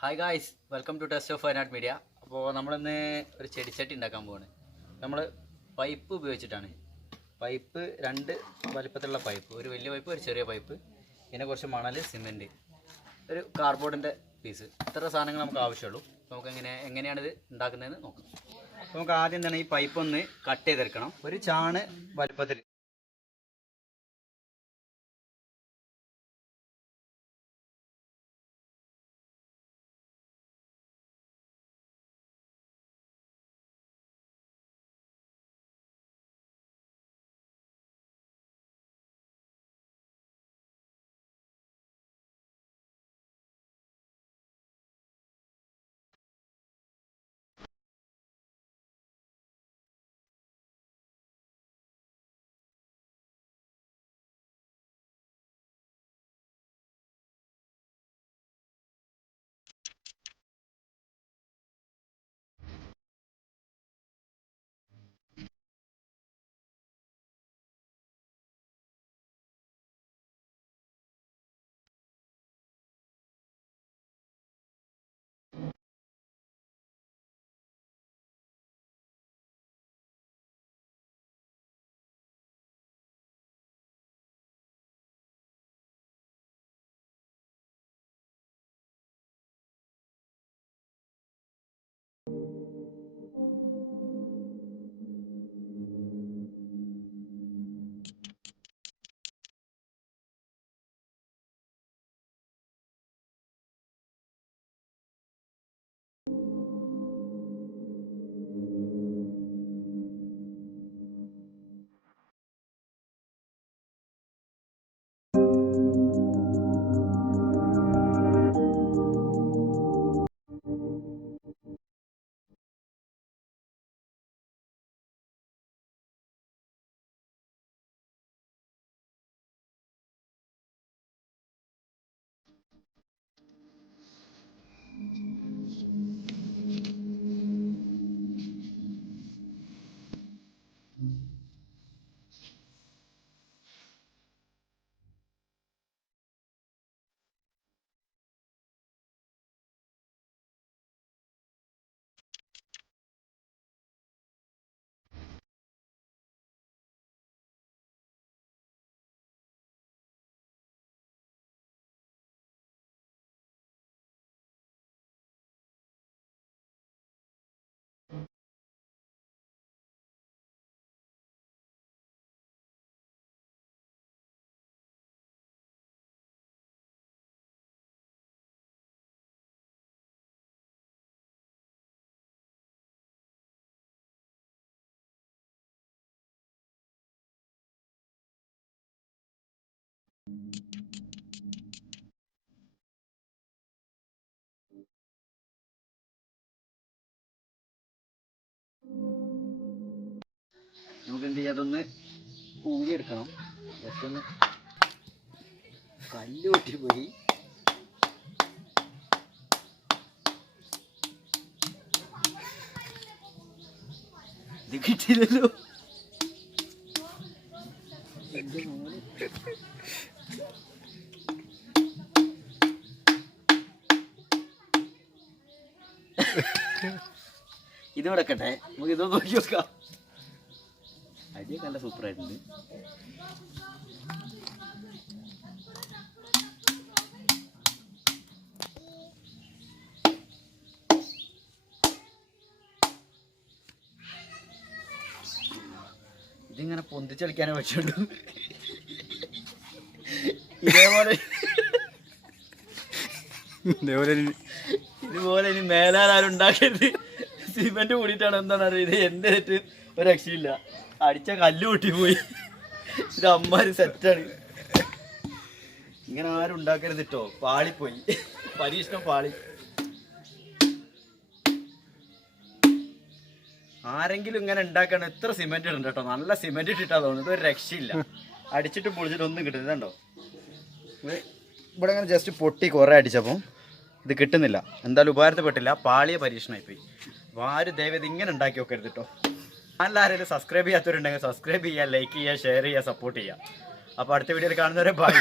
Hi guys, welcome to test of fine art media. അപ്പോൾ നമ്മളിന്ന് ഒരു ചെടിച്ചട്ടി ഉണ്ടാക്കാൻ പോവാണ്. നമ്മൾ പൈപ്പ് ഉപയോഗിച്ചിട്ടാണ്. പൈപ്പ് രണ്ട് വലിപ്പത്തിലുള്ള പൈപ്പ്, ഒരു വലിയ പൈപ്പ്, ഒരു ചെറിയ പൈപ്പ്, പിന്നെ കുറച്ച് മണൽ, സിമെൻറ്റ്, ഒരു കാർഡ്ബോർഡിൻ്റെ പീസ്, ഇത്ര സാധനങ്ങൾ നമുക്ക് ആവശ്യമുള്ളൂ. നമുക്ക് എങ്ങനെയാണിത് ഉണ്ടാക്കുന്നതെന്ന് നോക്കാം. നമുക്ക് ആദ്യം തന്നെ ഈ പൈപ്പ് ഒന്ന് കട്ട് ചെയ്തെടുക്കണം. ഒരു ചാണ് വലിപ്പത്തിൽ. നമുക്ക് എന്ത് ചെയ്യാം, അതൊന്ന് ഊരിയെടുക്കണം. ജസ്റ്റ് ഒന്ന് കല്ല് പൊട്ടിപ്പോയി. ഇത് കിട്ടിയില്ലല്ലോ. എൻ്റെ മോനെ, ഇത് കിടക്കട്ടെ, നമുക്ക് ഇതൊന്ന് നോക്കി നോക്കാം. അടിയൊക്കെ നല്ല സൂപ്പറായിട്ടുണ്ട്. ഇതിങ്ങനെ പൊന്തിച്ചളിക്കാനേ പറ്റുള്ളൂ. ഇതുപോലെ ഇനി മേലാരും ഉണ്ടാക്കരുത്. സിമെന്റ് കൂടിയിട്ടാണ് എന്താണ് അറിയത്. എന്റെ തെറ്റ് ഒരു രക്ഷയില്ല. അടിച്ച കല്ല് പൊട്ടിപ്പോയി. ഇത് അമ്മാര് സെറ്റാണ്. ഇങ്ങനെ ആരും ഉണ്ടാക്കരുത് കേട്ടോ. പാളിപ്പോയി, പരീക്ഷണം പാളി. ആരെങ്കിലും ഇങ്ങനെ ഉണ്ടാക്കണം. എത്ര സിമെന്റ് ഇടണ്ട കേട്ടോ. നല്ല സിമെന്റ് ഇട്ടിട്ടാ തോന്നുന്നു. ഇതൊരു രക്ഷയില്ല. അടിച്ചിട്ട് പൊളിച്ചിട്ട് ഒന്നും കിട്ടുന്നുണ്ടോ. ഇവിടെ ഇങ്ങനെ ജസ്റ്റ് പൊട്ടി കുറേ അടിച്ചപ്പം ഇത് കിട്ടുന്നില്ല. എന്തായാലും ഉപകാരപ്പെട്ടില്ല. പാളിയ പരീക്ഷണമായിപ്പോയി. അപ്പോൾ ആരും ദയവേത് ഇങ്ങനെ ഉണ്ടാക്കി നോക്കരുത് കേട്ടോ. എല്ലാവരും സബ്സ്ക്രൈബ് ചെയ്യാത്തവരുണ്ടെങ്കിൽ സബ്സ്ക്രൈബ് ചെയ്യുക, ലൈക്ക് ചെയ്യുക, ഷെയർ ചെയ്യുക, സപ്പോർട്ട് ചെയ്യുക. അപ്പോൾ അടുത്ത വീഡിയോയിൽ കാണുന്നവരെ ബൈ.